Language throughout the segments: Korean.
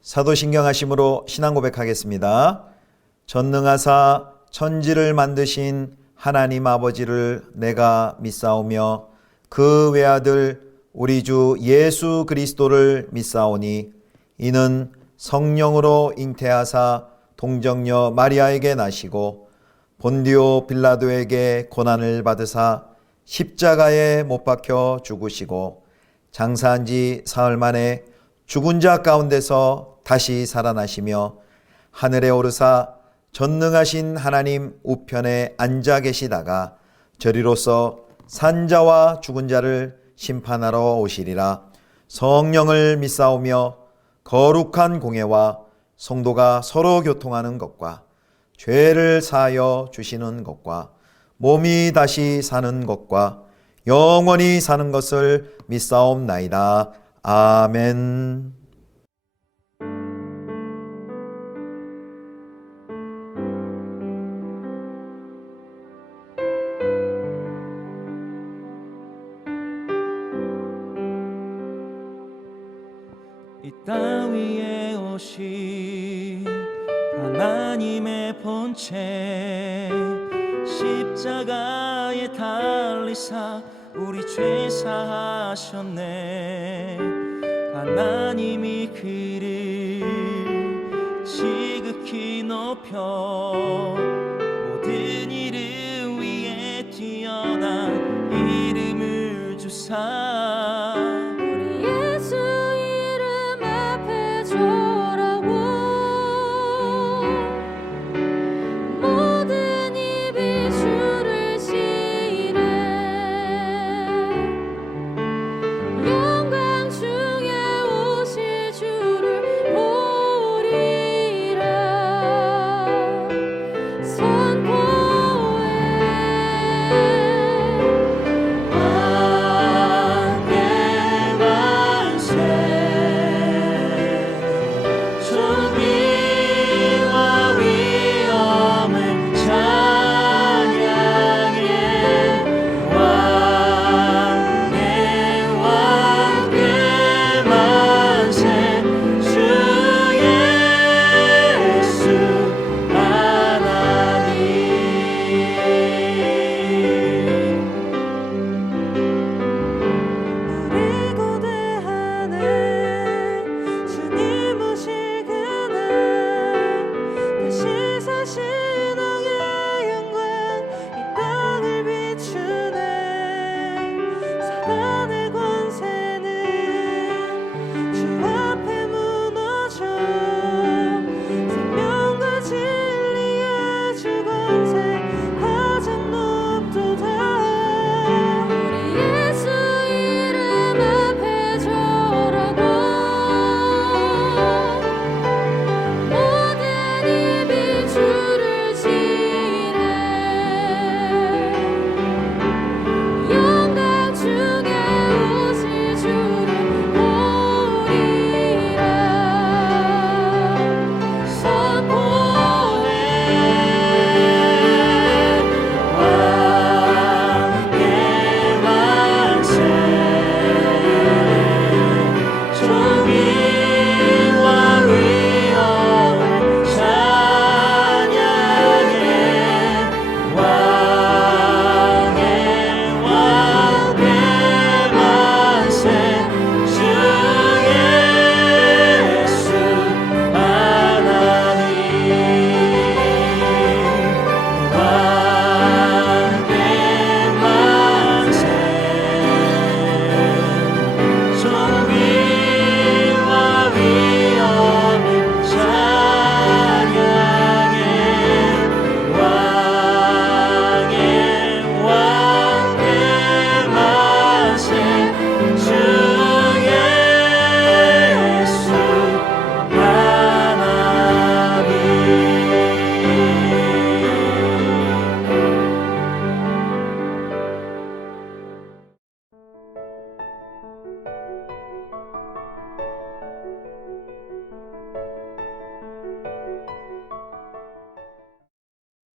사도신경하심으로 신앙 고백하겠습니다. 전능하사 천지를 만드신 하나님 아버지를 내가 믿사오며 그 외아들 우리 주 예수 그리스도를 믿사오니 이는 성령으로 잉태하사 동정녀 마리아에게 나시고 본디오 빌라도에게 고난을 받으사 십자가에 못 박혀 죽으시고 장사한 지 사흘 만에 죽은 자 가운데서 다시 살아나시며 하늘에 오르사 전능하신 하나님 우편에 앉아 계시다가 저리로서 산자와 죽은 자를 심판하러 오시리라. 성령을 믿사오며 거룩한 공회와 성도가 서로 교통하는 것과 죄를 사하여 주시는 것과 몸이 다시 사는 것과 영원히 사는 것을 믿사옵나이다. 아멘. 이 땅 위에 오신 하나님의 본체 십자가에 달리사 우리 죄 사하셨네. 하나님이 그를 지극히 높여 모든 이름 위에 뛰어난 이름을 주사 우리 예수 이름 앞에 절하고 모든 입이 주를 시래. 영광 중에 오실 주를 보리라. 선포해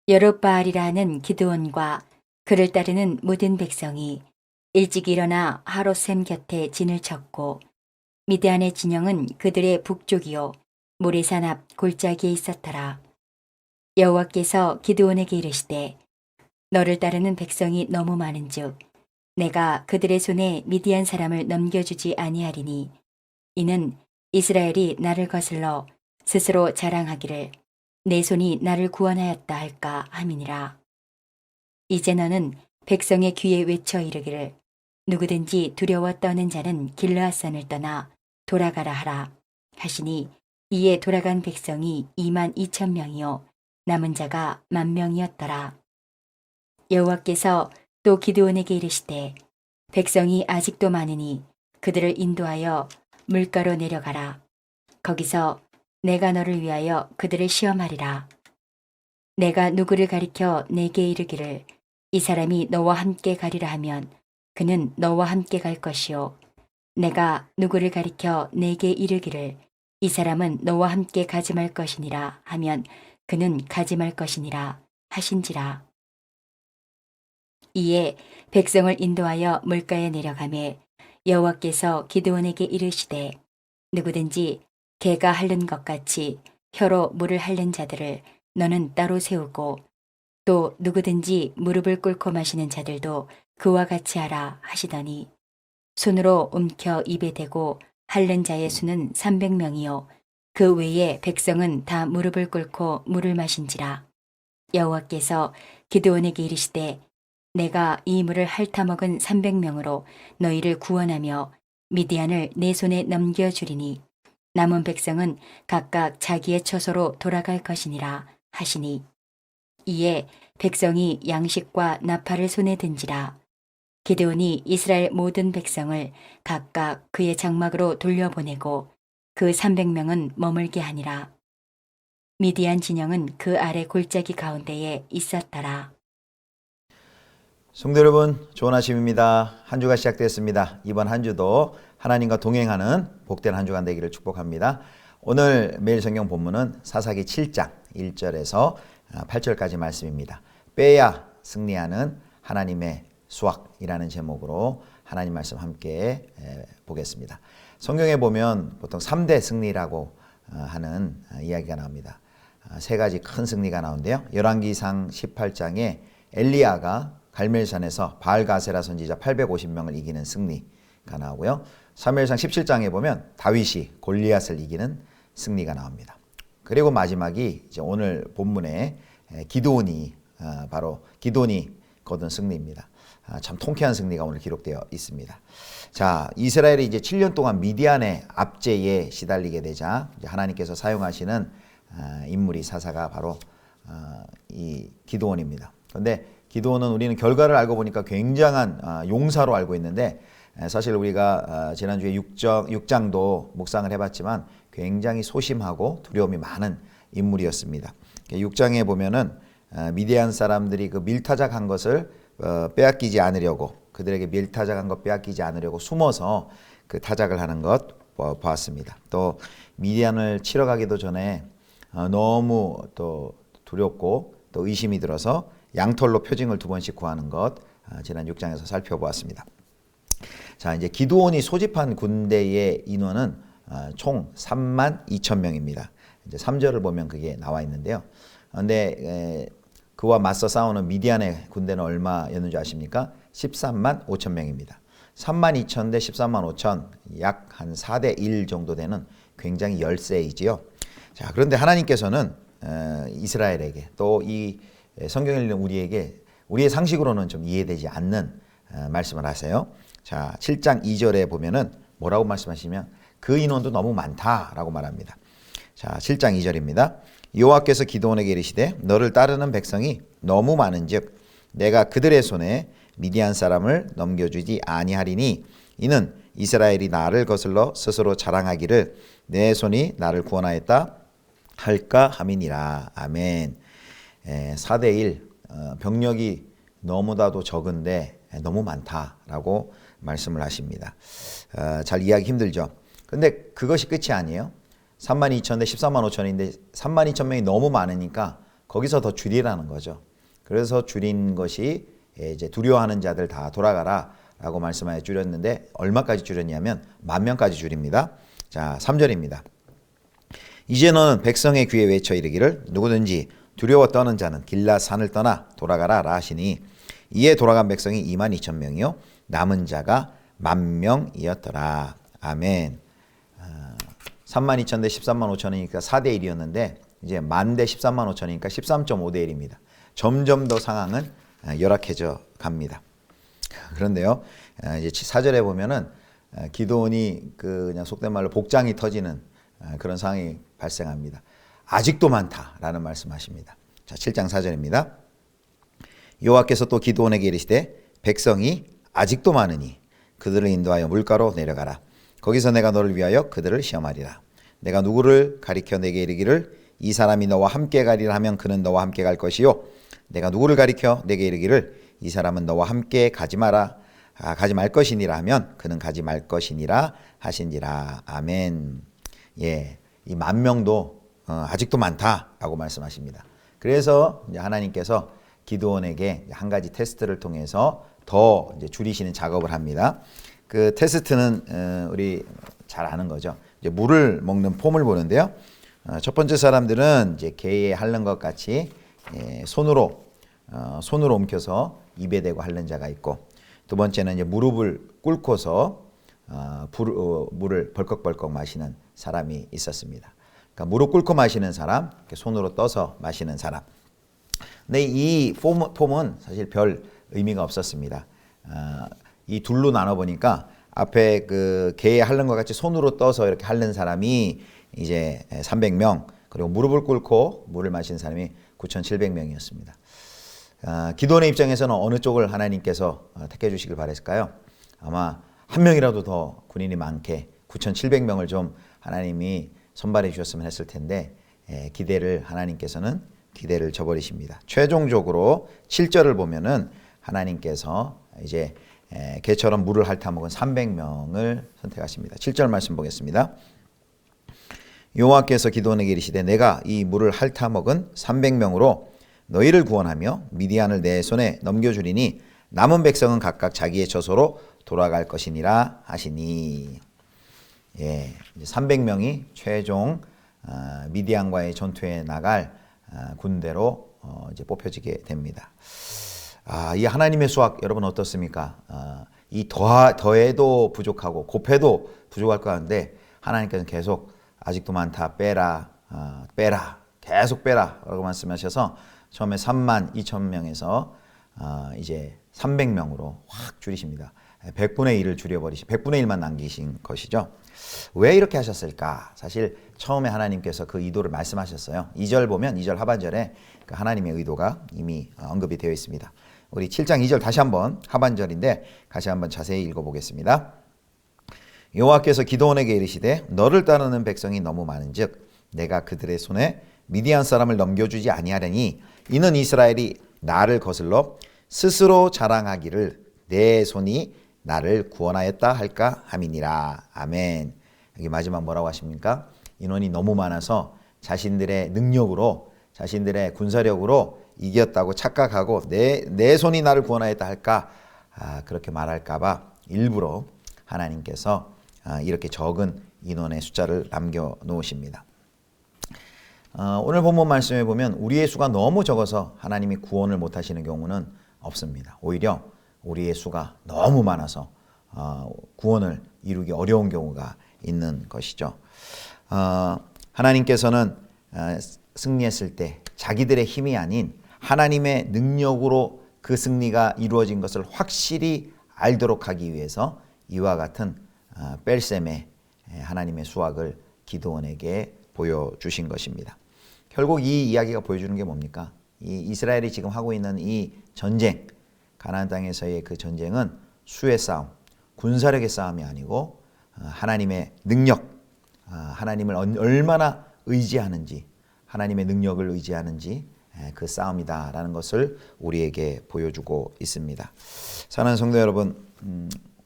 여룻바알이라는 기드온과 그를 따르는 모든 백성이 일찍 일어나 하롯셈 곁에 진을 쳤고 미디안의 진영은 그들의 북쪽이요 모래산 앞 골짜기에 있었더라. 여호와께서 기드온에게 이르시되 너를 따르는 백성이 너무 많은즉 내가 그들의 손에 미디안 사람을 넘겨주지 아니하리니 이는 이스라엘이 나를 거슬러 스스로 자랑하기를 내 손이 나를 구원하였다 할까 함이니라. 이제 너는 백성의 귀에 외쳐 이르기를 누구든지 두려워 떠는 자는 길르앗산을 떠나 돌아가라 하라 하시니 이에 돌아간 백성이 22,000명이요 남은 자가 10,000명이었더라. 여호와께서 또 기드온에게 이르시되 백성이 아직도 많으니 그들을 인도하여 물가로 내려가라. 거기서 내가 너를 위하여 그들을 시험하리라. 내가 누구를 가리켜 내게 이르기를 이 사람이 너와 함께 가리라 하면 그는 너와 함께 갈 것이요 내가 누구를 가리켜 내게 이르기를 이 사람은 너와 함께 가지 말 것이니라 하면 그는 가지 말 것이니라 하신지라. 이에 백성을 인도하여 물가에 내려가매 여호와께서 기드온에게 이르시되 누구든지 개가 핥는 것 같이 혀로 물을 핥는 자들을 너는 따로 세우고 또 누구든지 무릎을 꿇고 마시는 자들도 그와 같이 하라 하시더니 손으로 움켜 입에 대고 핥는 자의 수는 300명이요 그 외에 백성은 다 무릎을 꿇고 물을 마신지라. 여호와께서 기드온에게 이르시되 내가 이 물을 핥아먹은 300명으로 너희를 구원하며 미디안을 내 손에 넘겨주리니 남은 백성은 각각 자기의 처소로 돌아갈 것이니라 하시니 이에 백성이 양식과 나팔을 손에 든지라. 기드온이 이스라엘 모든 백성을 각각 그의 장막으로 돌려보내고 그 300명은 머물게 하니라. 미디안 진영은 그 아래 골짜기 가운데에 있었더라. 성도 여러분, 좋은 아침입니다. 한 주가 시작됐습니다. 이번 한 주도 하나님과 동행하는 복된 한 주간 되기를 축복합니다. 오늘 매일 성경 본문은 사사기 7장 1절에서 8절까지 말씀입니다. 빼야 승리하는 하나님의 수확이라는 제목으로 하나님 말씀 함께 보겠습니다. 성경에 보면 보통 3대 승리라고 하는 이야기가 나옵니다. 세 가지 큰 승리가 나오는데요. 열왕기상 18장에 엘리야가 갈멜산에서 바알가세라 선지자 850명을 이기는 승리가 나오고요. 사무엘상 17장에 보면 다윗이 골리앗을 이기는 승리가 나옵니다. 그리고 마지막이 이제 오늘 본문에 기드온이 바로 기드온이 거둔 승리입니다. 참 통쾌한 승리가 오늘 기록되어 있습니다. 자, 이스라엘이 이제 7년 동안 미디안의 압제에 시달리게 되자 이제 하나님께서 사용하시는 인물이 사사가 바로 이 기드온입니다. 그런데 기드온은 우리는 결과를 알고 보니까 굉장한 용사로 알고 있는데 사실 우리가 지난주에 6장도 묵상을 해봤지만 굉장히 소심하고 두려움이 많은 인물이었습니다. 6장에 보면은 미디안 사람들이 그 밀타작한 것을 빼앗기지 않으려고 그들에게 밀타작한 것 빼앗기지 않으려고 숨어서 그 타작을 하는 것 보았습니다. 또 미디안을 치러 가기도 전에 너무 또 두렵고 또 의심이 들어서 양털로 표징을 2번씩 구하는 것 지난 6장에서 살펴보았습니다. 자, 이제 기드온이 소집한 군대의 인원은 총 32,000명입니다. 이제 3절을 보면 그게 나와 있는데요. 그런데 그와 맞서 싸우는 미디안의 군대는 얼마였는지 아십니까? 13만 5천 명입니다. 32,000 대 13만 5천, 약 한 4대 1 정도 되는 굉장히 열세이지요. 자, 그런데 하나님께서는 이스라엘에게 또 이 성경을 읽는 우리에게 우리의 상식으로는 좀 이해되지 않는 말씀을 하세요. 자, 7장 2절에 보면은 뭐라고 말씀하시면 그 인원도 너무 많다라고 말합니다. 자, 7장 2절입니다. 여호와께서 기드온에게 이르시되 너를 따르는 백성이 너무 많은즉 내가 그들의 손에 미디안 사람을 넘겨주지 아니하리니 이는 이스라엘이 나를 거슬러 스스로 자랑하기를 내 손이 나를 구원하였다 할까 함이니라. 아멘. 4대 1 병력이 너무나도 적은데 너무 많다라고 말씀을 하십니다. 잘 이해하기 힘들죠. 근데 그것이 끝이 아니에요. 32,000 대 14만 5천인데 32,000명이 너무 많으니까 거기서 더 줄이라는 거죠. 그래서 줄인 것이 이제 두려워하는 자들 다 돌아가라 라고 말씀하여 줄였는데 얼마까지 줄였냐면 10,000명까지 줄입니다. 자, 3절입니다. 이제 너는 백성의 귀에 외쳐 이르기를 누구든지 두려워 떠는 자는 길라 산을 떠나 돌아가라 하시니 이에 돌아간 백성이 22,000명이요 남은 자가 10,000명이었더라. 아멘. 32,000 대 13만 5천이니까 4대 1이었는데 이제 10,000 대 13만 5천이니까 13.5대 1입니다. 점점 더 상황은 열악해져 갑니다. 그런데요, 이제 4절에 보면은 기드온이 그냥 속된 말로 복장이 터지는 그런 상황이 발생합니다. 아직도 많다라는 말씀하십니다. 자, 7장 4절입니다. 여호와께서 또 기드온에게 이르시되 백성이 아직도 많으니 그들을 인도하여 물가로 내려가라. 거기서 내가 너를 위하여 그들을 시험하리라. 내가 누구를 가리켜 내게 이르기를 이 사람이 너와 함께 가리라 하면 그는 너와 함께 갈 것이요 내가 누구를 가리켜 내게 이르기를 이 사람은 너와 함께 가지 마라 가지 말 것이니라 하면 그는 가지 말 것이니라 하신지라. 아멘. 예, 이 10,000명도 아직도 많다라고 말씀하십니다. 그래서 이제 하나님께서 기드온에게 한 가지 테스트를 통해서 더 이제 줄이시는 작업을 합니다. 그 테스트는 우리 잘 아는 거죠. 이제 물을 먹는 폼을 보는데요. 첫 번째 사람들은 이제 개에 핥는 것 같이 손으로 옮겨서 입에 대고 핥는 자가 있고, 두 번째는 이제 무릎을 꿇고서 물을 벌컥벌컥 마시는 사람이 있었습니다. 그러니까 무릎 꿇고 마시는 사람, 손으로 떠서 마시는 사람. 근데 이 폼은 사실 별 의미가 없었습니다. 이 둘로 나눠 보니까 앞에 그 개에 핥는 것 같이 손으로 떠서 이렇게 핥는 사람이 이제 300명, 그리고 무릎을 꿇고 물을 마신 사람이 9,700명이었습니다. 기드온의 입장에서는 어느 쪽을 하나님께서 택해 주시길 바랬을까요? 아마 한 명이라도 더 군인이 많게 9,700명을 좀 하나님이 선발해 주셨으면 했을 텐데 하나님께서는 기대를 저버리십니다. 최종적으로 7절을 보면은 하나님께서 이제 개처럼 물을 핥아먹은 300명을 선택하십니다. 7절 말씀 보겠습니다. 여호와께서 기드온에게 이르시되 내가 이 물을 핥아먹은 300명으로 너희를 구원하며 미디안을 내 손에 넘겨주리니 남은 백성은 각각 자기의 처소로 돌아갈 것이니라 하시니. 예, 300명이 최종 미디안과의 전투에 나갈 군대로 이제 뽑혀지게 됩니다. 이 하나님의 수학 여러분 어떻습니까? 이 더해도 부족하고 곱해도 부족할 것 같은데 하나님께서는 계속 아직도 많다 빼라 계속 빼라 라고 말씀하셔서 처음에 32,000명에서 이제 300명으로 확 줄이십니다. 100분의 1을 줄여버리시 100분의 1만 남기신 것이죠. 왜 이렇게 하셨을까? 사실 처음에 하나님께서 그 의도를 말씀하셨어요. 2절 보면 2절 하반절에 그 하나님의 의도가 이미 언급이 되어 있습니다. 우리 7장 2절 다시 한번 하반절인데 다시 한번 자세히 읽어보겠습니다. 여호와께서 기드온에게 이르시되 너를 따르는 백성이 너무 많은즉 내가 그들의 손에 미디안 사람을 넘겨주지 아니하려니 이는 이스라엘이 나를 거슬러 스스로 자랑하기를 내 손이 나를 구원하였다 할까 함이니라. 아멘. 여기 마지막 뭐라고 하십니까? 인원이 너무 많아서 자신들의 능력으로 자신들의 군사력으로 이겼다고 착각하고 내 손이 나를 구원하였다 할까 그렇게 말할까봐 일부러 하나님께서 이렇게 적은 인원의 숫자를 남겨놓으십니다. 오늘 본문 말씀에 보면 우리의 수가 너무 적어서 하나님이 구원을 못하시는 경우는 없습니다. 오히려 우리의 수가 너무 많아서 구원을 이루기 어려운 경우가 있는 것이죠. 하나님께서는 승리했을 때 자기들의 힘이 아닌 하나님의 능력으로 그 승리가 이루어진 것을 확실히 알도록 하기 위해서 이와 같은 뺄셈의 하나님의 수학을 기드온에게 보여주신 것입니다. 결국 이 이야기가 보여주는 게 뭡니까? 이 이스라엘이 지금 하고 있는 이 전쟁, 가나안 땅에서의 그 전쟁은 수의 싸움, 군사력의 싸움이 아니고 하나님의 능력, 하나님을 얼마나 의지하는지, 하나님의 능력을 의지하는지 그 싸움이다라는 것을 우리에게 보여주고 있습니다. 사랑하는 성도 여러분,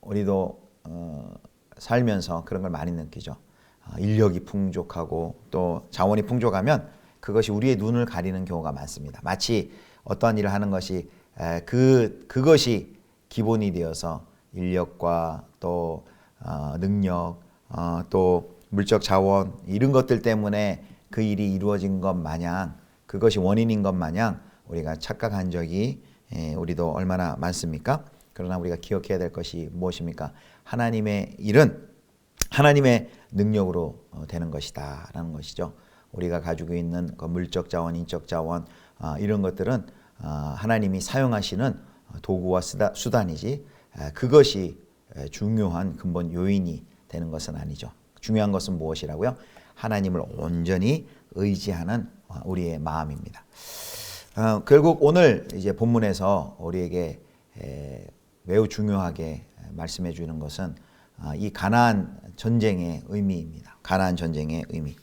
우리도 살면서 그런 걸 많이 느끼죠. 인력이 풍족하고 또 자원이 풍족하면 그것이 우리의 눈을 가리는 경우가 많습니다. 마치 어떠한 일을 하는 것이 그것이 기본이 되어서 인력과 또 능력 또 물적 자원 이런 것들 때문에 그 일이 이루어진 것 마냥 그것이 원인인 것 마냥 우리가 착각한 적이 우리도 얼마나 많습니까? 그러나 우리가 기억해야 될 것이 무엇입니까? 하나님의 일은 하나님의 능력으로 되는 것이다 라는 것이죠. 우리가 가지고 있는 그 물적 자원, 인적 자원 이런 것들은 하나님이 사용하시는 도구와 수단이지 그것이 중요한 근본 요인이 되는 것은 아니죠. 중요한 것은 무엇이라고요? 하나님을 온전히 의지하는 우리의 마음입니다. 결국 오늘 이제 본문에서 우리에게 매우 중요하게 말씀해 주는 것은 이 가나안 전쟁의 의미입니다. 가나안 전쟁의 의미.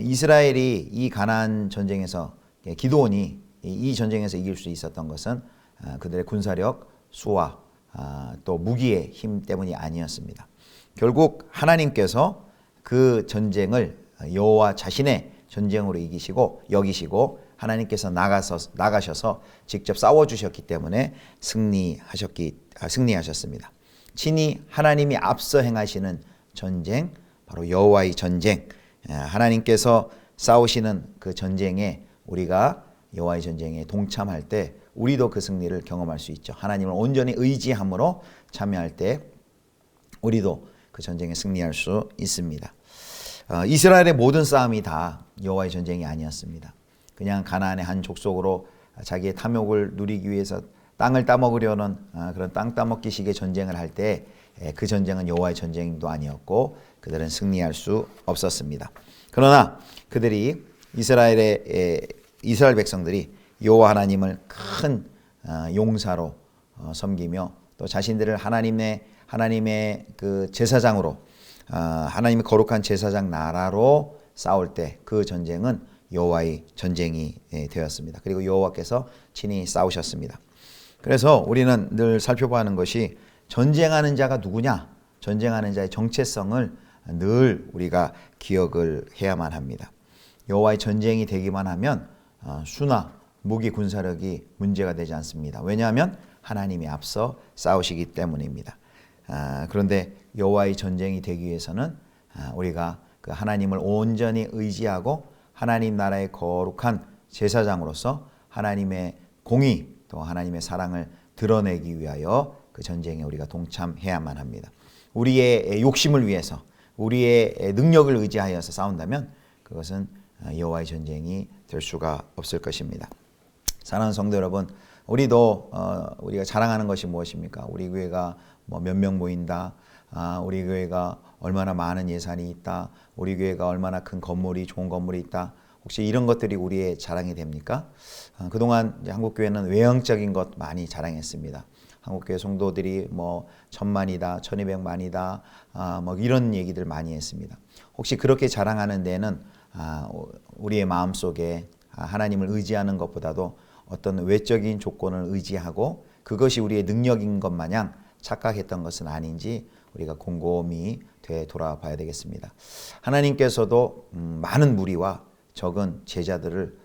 이스라엘이 이 가나안 전쟁에서 기드온이 이 전쟁에서 이길 수 있었던 것은 그들의 군사력, 수와 또 무기의 힘 때문이 아니었습니다. 결국 하나님께서 그 전쟁을 여호와 자신의 전쟁으로 여기시고 하나님께서 나가셔서 직접 싸워주셨기 때문에 승리하셨습니다. 친히 하나님이 앞서 행하시는 전쟁, 바로 여호와의 전쟁, 하나님께서 싸우시는 그 전쟁에 우리가 여호와의 전쟁에 동참할 때 우리도 그 승리를 경험할 수 있죠. 하나님을 온전히 의지함으로 참여할 때 우리도 그 전쟁에 승리할 수 있습니다. 이스라엘의 모든 싸움이 다 여호와의 전쟁이 아니었습니다. 그냥 가나안의 한 족속으로 자기의 탐욕을 누리기 위해서 땅을 따먹으려는 그런 땅 따먹기식의 전쟁을 할 때 그 전쟁은 여호와의 전쟁도 아니었고 그들은 승리할 수 없었습니다. 그러나 그들이 이스라엘 백성들이 여호와 하나님을 큰 용사로 섬기며 또 자신들을 하나님의 그 제사장으로 하나님의 거룩한 제사장 나라로 싸울 때 그 전쟁은 여호와의 전쟁이 되었습니다. 그리고 여호와께서 친히 싸우셨습니다. 그래서 우리는 늘 살펴봐야 하는 것이 전쟁하는 자가 누구냐? 전쟁하는 자의 정체성을 늘 우리가 기억을 해야만 합니다. 여호와의 전쟁이 되기만 하면 수나 무기 군사력이 문제가 되지 않습니다. 왜냐하면 하나님이 앞서 싸우시기 때문입니다. 그런데 여호와의 전쟁이 되기 위해서는 우리가 그 하나님을 온전히 의지하고 하나님 나라의 거룩한 제사장으로서 하나님의 공의 또 하나님의 사랑을 드러내기 위하여 그 전쟁에 우리가 동참해야만 합니다. 우리의 욕심을 위해서 우리의 능력을 의지하여서 싸운다면 그것은 여호와의 전쟁이 될 수가 없을 것입니다. 사랑하는 성도 여러분, 우리도 우리가 자랑하는 것이 무엇입니까? 우리 교회가 몇 명 모인다. 우리 교회가 얼마나 많은 예산이 있다. 우리 교회가 얼마나 큰 건물이 좋은 건물이 있다. 혹시 이런 것들이 우리의 자랑이 됩니까? 그동안 한국교회는 외형적인 것 많이 자랑했습니다. 한국교회 성도들이 1000만이다, 1200만이다, 이런 얘기들 많이 했습니다. 혹시 그렇게 자랑하는 데는 우리의 마음속에 하나님을 의지하는 것보다도 어떤 외적인 조건을 의지하고 그것이 우리의 능력인 것 마냥 착각했던 것은 아닌지 우리가 곰곰이 되돌아봐야 되겠습니다. 하나님께서도 많은 무리와 적은 제자들을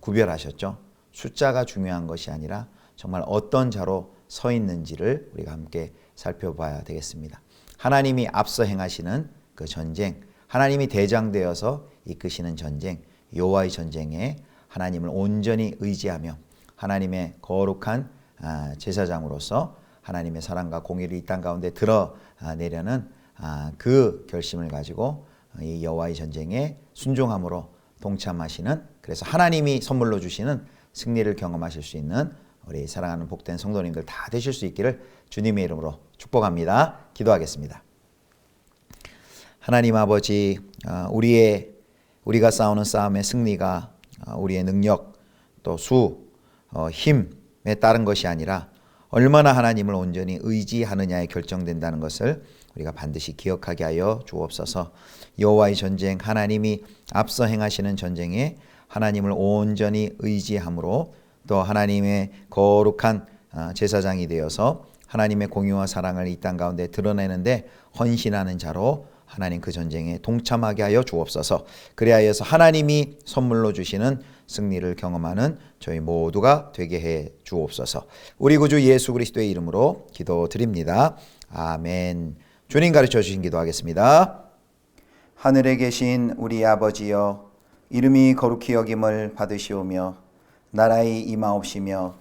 구별하셨죠. 숫자가 중요한 것이 아니라 정말 어떤 자로 서 있는지를 우리가 함께 살펴봐야 되겠습니다. 하나님이 앞서 행하시는 그 전쟁, 하나님이 대장되어서 이끄시는 전쟁, 여호와의 전쟁에 하나님을 온전히 의지하며 하나님의 거룩한 제사장으로서 하나님의 사랑과 공의를 이 땅 가운데 드러내려는 그 결심을 가지고 이 여호와의 전쟁에 순종함으로 동참하시는, 그래서 하나님이 선물로 주시는 승리를 경험하실 수 있는 우리 사랑하는 복된 성도님들 다 되실 수 있기를 주님의 이름으로 축복합니다. 기도하겠습니다. 하나님 아버지, 우리가 싸우는 싸움의 승리가 우리의 능력 또 힘에 따른 것이 아니라 얼마나 하나님을 온전히 의지하느냐에 결정된다는 것을 우리가 반드시 기억하게 하여 주옵소서. 여호와의 전쟁, 하나님이 앞서 행하시는 전쟁에 하나님을 온전히 의지함으로 또 하나님의 거룩한 제사장이 되어서 하나님의 공의와 사랑을 이 땅 가운데 드러내는데 헌신하는 자로 하나님 그 전쟁에 동참하게 하여 주옵소서. 그리하여서 하나님이 선물로 주시는 승리를 경험하는 저희 모두가 되게 해 주옵소서. 우리 구주 예수 그리스도의 이름으로 기도드립니다. 아멘. 주님 가르쳐 주신 기도하겠습니다. 하늘에 계신 우리 아버지여, 이름이 거룩히 여김을 받으시오며 나라의 임하옵시며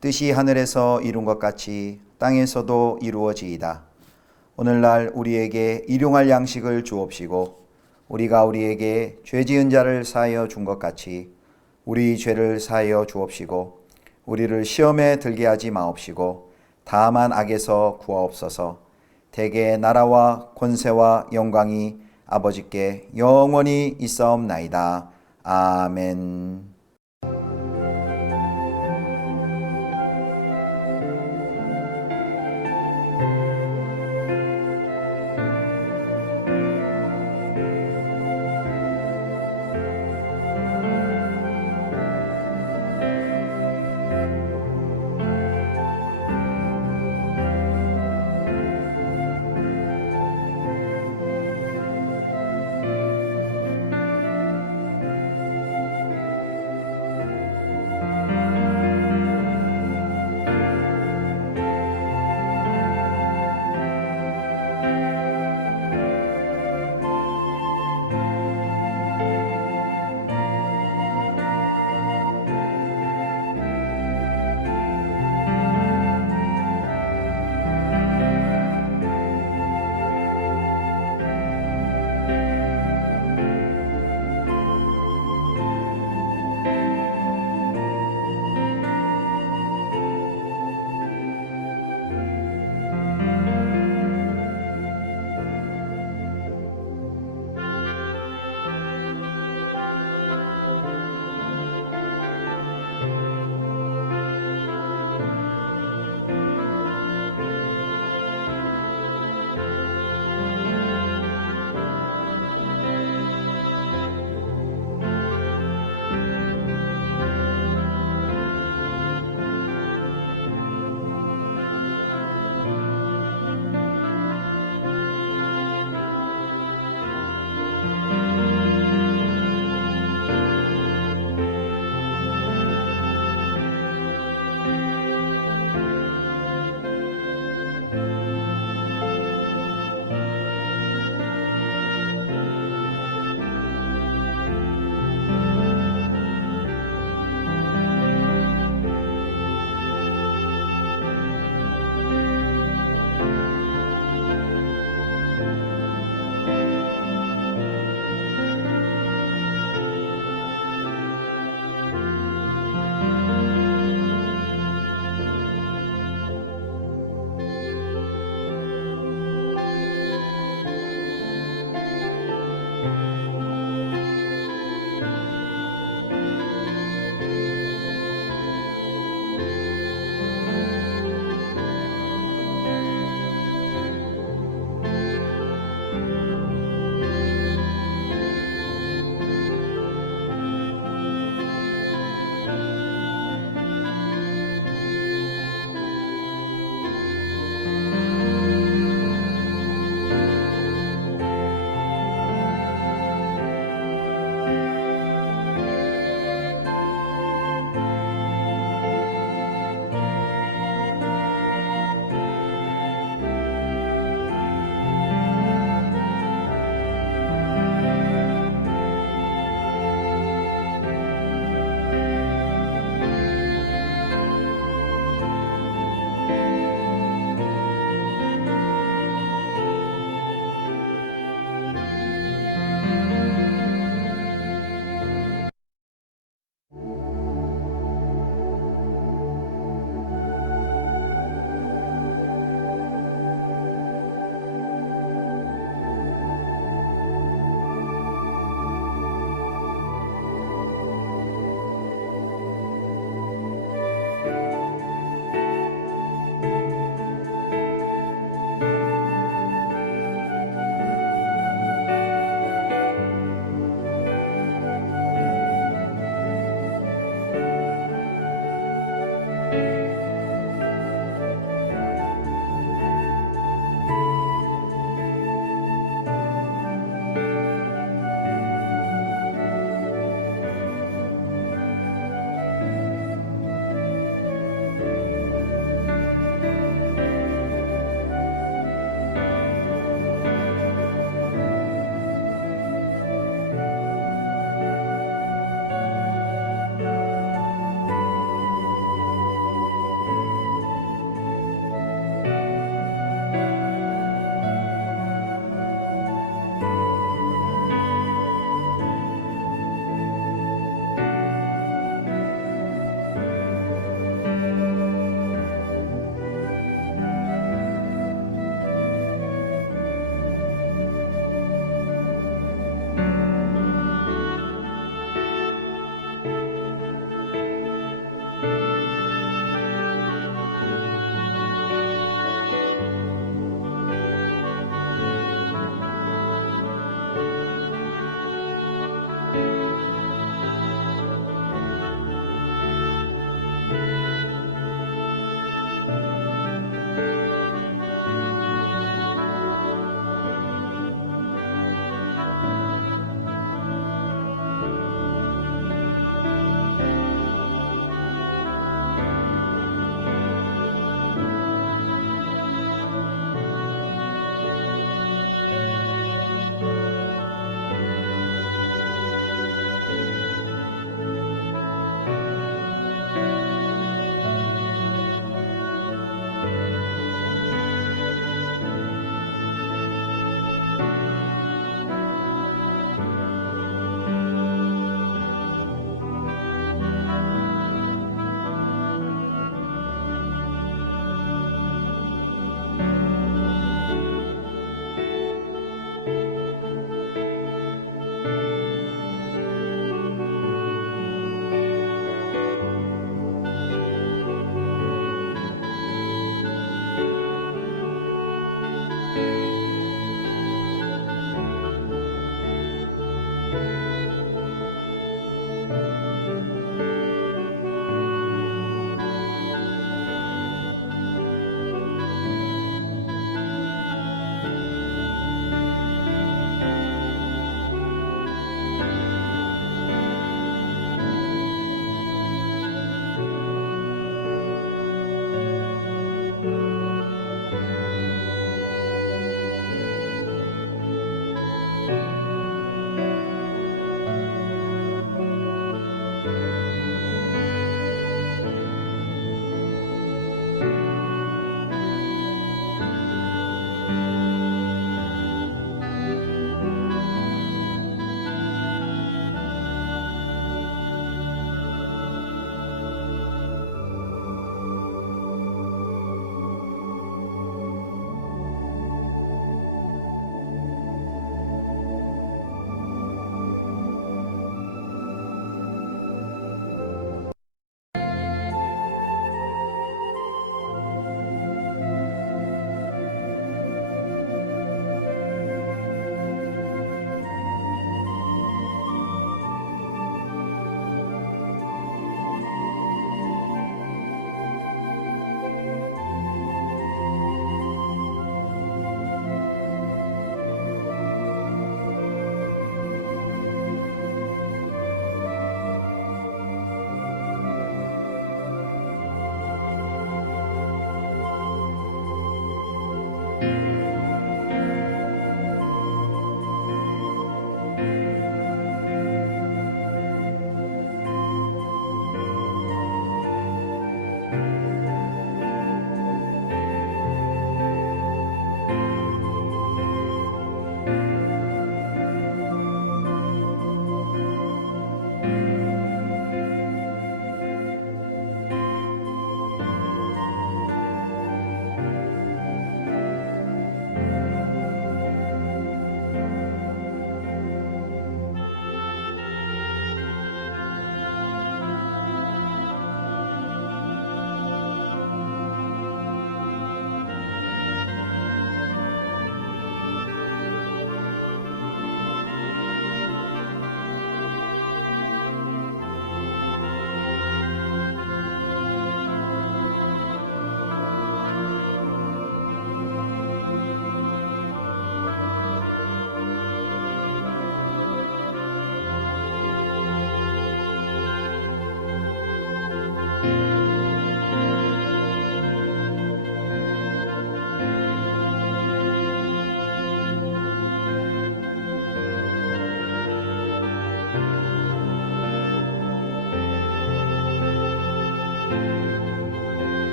뜻이 하늘에서 이룬 것 같이 땅에서도 이루어지이다. 오늘날 우리에게 일용할 양식을 주옵시고 우리가 우리에게 죄 지은 자를 사하여 준 것 같이 우리 죄를 사하여 주옵시고 우리를 시험에 들게 하지 마옵시고 다만 악에서 구하옵소서. 대개 나라와 권세와 영광이 아버지께 영원히 있사옵나이다. 아멘.